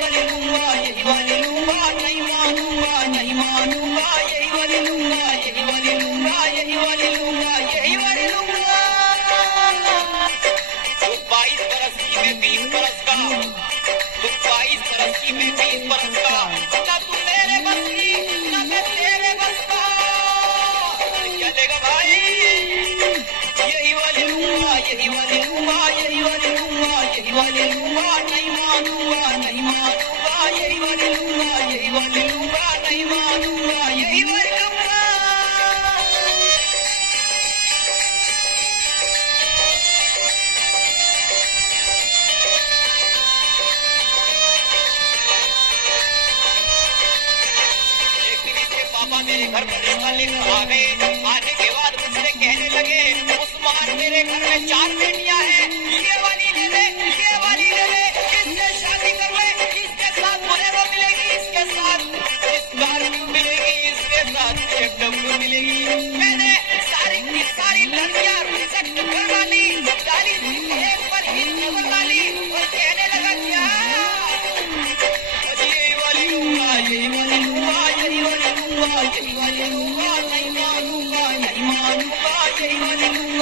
वाली लूंगा, यही वाली लूंगा, नहीं मानूंगा, नहीं मानूंगा, यही वाली लूंगा, यही वाली लूंगा, यही वाली लूंगा, यही वाली लूंगा। तो 22 बरस की मैं 20 बरस का, तो 22 बरस की मैं 20 बरस का, ना तू मेरे बस की ना मैं तेरे बस का। चलेगा भाई, यही वाली लूंगा, यही वाली लूंगा, यही वाली लूंगा, यही वाली लूंगा, नहीं मानूंगा, नहीं मानूंगा, यही वाली लूंगा, यही वाली लूंगा, नहीं मानूंगा, यही वाली लूंगा। एक दिन इसके पापा मेरे घर पर देखा लेकर आ गए। आने के बाद मुझसे कहने लगे, उस्मान तेरे घर में 4 बेटियां हैं, ये वाली ले ले, ये वाली ले ले, इससे शादी करवे, इसके साथ बोलेरो मिलेगी, इसके साथ स्कॉर्पियो मिलेगी, इसके साथ BMW मिलेगी। मैंने सारी की सारी लड़कियां रिजेक्ट करवा ली, डाली एक पर ही करवा ली और कहने लगा क्या यही वाली लूंगा, यही वाली लूंगा, यही वाली लूंगा, यही वाली लूंगा, नहीं मानूंगा, नहीं मानूंगा, यही वाली लूंगा।